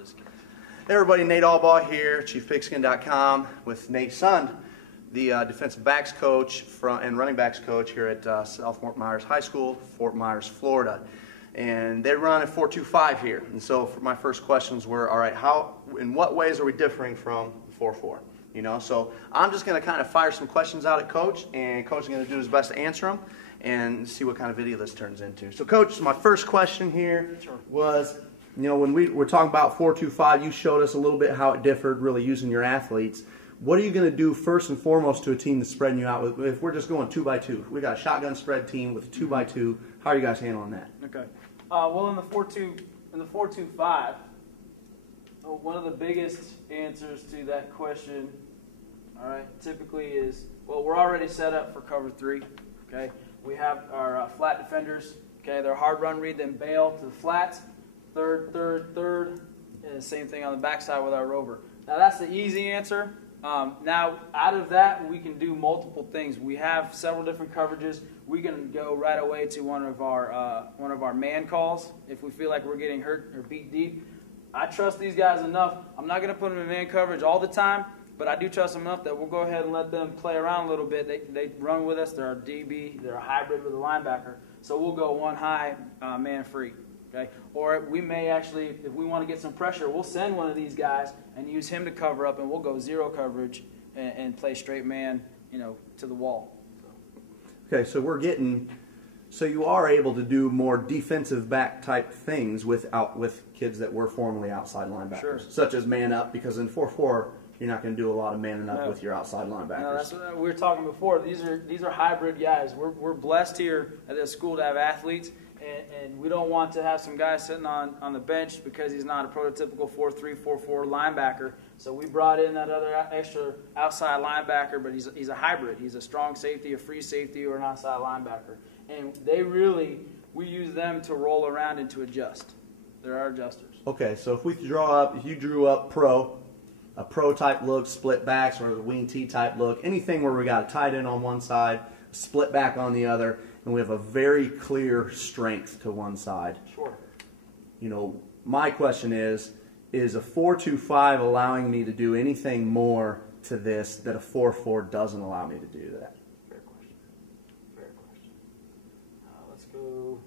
Hey everybody, Nate Albaugh here, ChiefPigskin.com with Nate Sund, the defensive backs coach and running backs coach here at South Fort Myers High School, Fort Myers, Florida. And they run a 4-2-5 here. And so for my first questions were, all right, in what ways are we differing from 4-4? You know, so I'm just going to kind of fire some questions out at Coach, and Coach is going to do his best to answer them and see what kind of video this turns into. So Coach, my first question here was, you know, when we were talking about 4-2-5, you showed us a little bit how it differed really using your athletes. What are you going to do first and foremost to a team that's spreading you out? If we're just going 2-by-2, we got a shotgun spread team with a 2-by-2. How are you guys handling that? Okay. Well, in the 4-2-5, one of the biggest answers to that question, all right, typically is, well, we're already set up for cover 3. Okay, we have our flat defenders. Okay, they're hard run read, then bail to the flats. Third, and the same thing on the backside with our rover. Now that's the easy answer. Now out of that, we can do multiple things. We have several different coverages. We can go right away to one of our man calls if we feel like we're getting hurt or beat deep. I trust these guys enough. I'm not going to put them in man coverage all the time, but I do trust them enough that we'll go ahead and let them play around a little bit. They run with us. They're our DB. They're a hybrid with a linebacker. So we'll go one high, man free. Okay? Or we may actually, if we want to get some pressure, we'll send one of these guys and use him to cover up, and we'll go zero coverage and play straight man, you know, to the wall. Okay, so so you are able to do more defensive back type things with kids that were formerly outside linebackers, such as man up, because in 4-4 you're not going to do a lot of manning up with your outside linebackers. No, that's what we were talking before. These are hybrid guys. We're blessed here at this school to have athletes. And we don't want to have some guy sitting on the bench because he's not a prototypical 4-3, 4-4 linebacker. So we brought in that other extra outside linebacker, but he's a hybrid. He's a strong safety, a free safety, or an outside linebacker. And we use them to roll around and to adjust. They're our adjusters. Okay, so if you drew up a pro type look, split backs, or the wing T type look, anything where we got a tight end on one side, split back on the other, and we have a very clear strength to one side. Sure. You know, my question is a 4-2-5 allowing me to do anything more to this that a 4-4 doesn't allow me to do that? Fair question. Fair question. Let's go.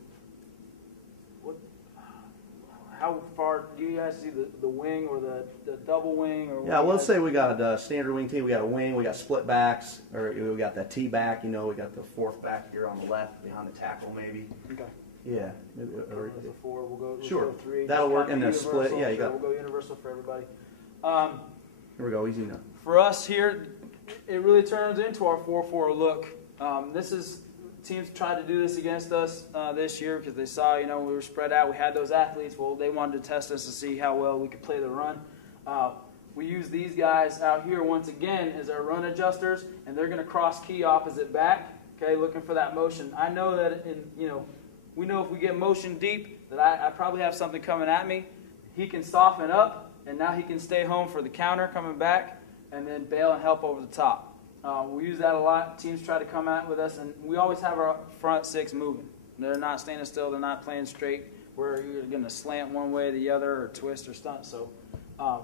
How far do you guys see the wing or the double wing? Or yeah, let's say we got a standard wing team, we got a wing, we got split backs, or we got that T back, you know, we got the fourth back here on the left behind the tackle maybe. Okay. Yeah. Maybe, or the 4, we'll go sure. 3. That'll work, and the split, yeah, you got. We'll go universal for everybody. Here we go, easy enough. For us here, it really turns into our 4-4 look. Teams tried to do this against us this year because they saw, you know, we were spread out. We had those athletes. Well, they wanted to test us to see how well we could play the run. We use these guys out here once again as our run adjusters, and they're going to cross key opposite back, okay, looking for that motion. I know that, we know if we get motion deep that I probably have something coming at me. He can soften up, and now he can stay home for the counter coming back and then bail and help over the top. We use that a lot. Teams try to come out with us, and we always have our front 6 moving. They're not standing still. They're not playing straight where you're going to slant one way or the other or twist or stunt. So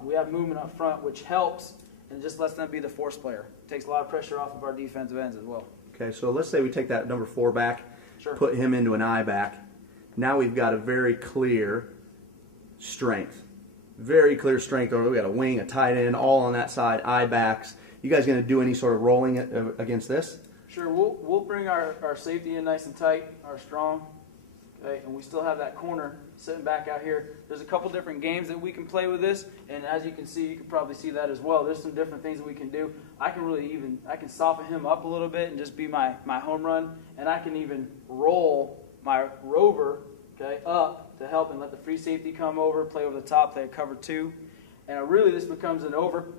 we have movement up front, which helps and just lets them be the force player. Takes a lot of pressure off of our defensive ends as well. Okay, so let's say we take that number 4 back, put him into an I back. Now we've got a very clear strength. Very clear strength. We got a wing, a tight end, all on that side, I backs. You guys going to do any sort of rolling against this? Sure. We'll bring our safety in nice and tight, our strong, okay, and we still have that corner sitting back out here. There's a couple different games that we can play with this, and as you can see, you can probably see that as well. There's some different things that we can do. I can soften him up a little bit and just be my home run, and I can even roll my rover, okay, up to help and let the free safety come over, play over the top, play a cover 2. And really, this becomes an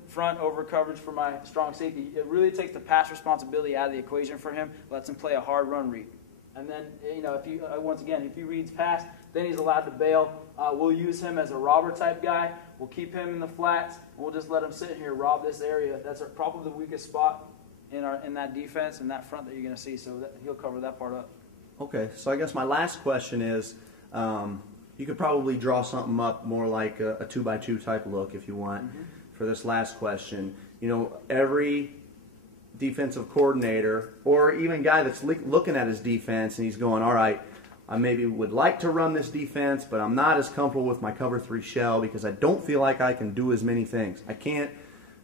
front over coverage for my strong safety. It really takes the pass responsibility out of the equation for him, lets him play a hard run read. And then, you know, if he reads pass, then he's allowed to bail. We'll use him as a robber type guy. We'll keep him in the flats, and we'll just let him sit here, rob this area. That's probably the weakest spot in that defense and that front that you're going to see. So he'll cover that part up. Okay, so I guess my last question is, you could probably draw something up more like a 2x2 type look if you want for this last question. You know, every defensive coordinator or even guy that's looking at his defense and he's going, all right, I maybe would like to run this defense, but I'm not as comfortable with my cover 3 shell because I don't feel like I can do as many things.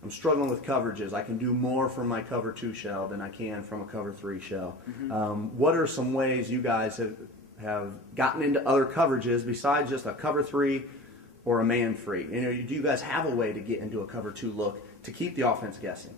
I'm struggling with coverages. I can do more from my cover 2 shell than I can from a cover 3 shell. What are some ways you guys have gotten into other coverages besides just a cover 3 or a man free? You know, do you guys have a way to get into a cover 2 look to keep the offense guessing?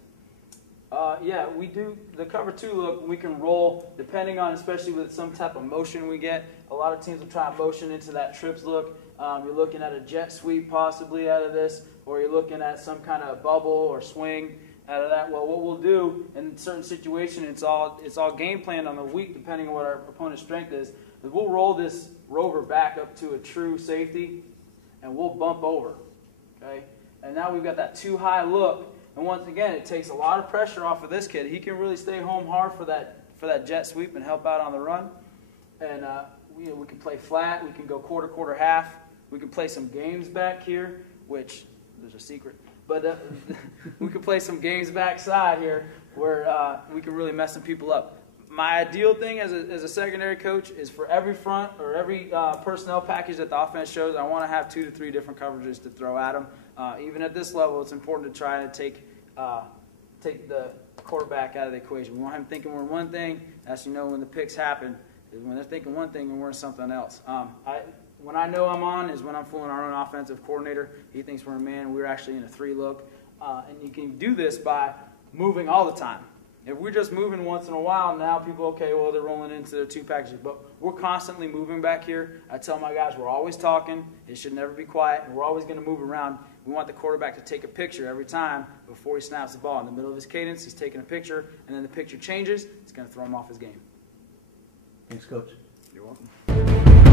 Yeah, we do. The cover 2 look, we can roll depending on, especially with some type of motion we get. A lot of teams will try motion into that trips look. You're looking at a jet sweep possibly out of this, or you're looking at some kind of bubble or swing out of that. Well, what we'll do in certain situations, it's all game planned on the week depending on what our opponent's strength is we'll roll this rover back up to a true safety, and we'll bump over. Okay, and now we've got that too high look. And once again, it takes a lot of pressure off of this kid. He can really stay home hard for that jet sweep and help out on the run. And we can play flat. We can go quarter, quarter, half. We can play some games back here, which there's a secret. But we can play some games backside here where we can really mess some people up. My ideal thing as a secondary coach is for every front or every personnel package that the offense shows, I want to have 2 to 3 different coverages to throw at them. Even at this level, it's important to try to take the quarterback out of the equation. We want him thinking we're in one thing. As you know, when the picks happen, is when they're thinking one thing and we're in something else. When I know I'm on is when I'm fooling our own offensive coordinator. He thinks we're a man, and we're actually in a 3 look. And you can do this by moving all the time. If we're just moving once in a while, now people, okay, well, they're rolling into their 2 packages. But we're constantly moving back here. I tell my guys we're always talking. It should never be quiet. And we're always going to move around. We want the quarterback to take a picture every time before he snaps the ball. In the middle of his cadence, he's taking a picture, and then the picture changes. It's going to throw him off his game. Thanks, Coach. You're welcome.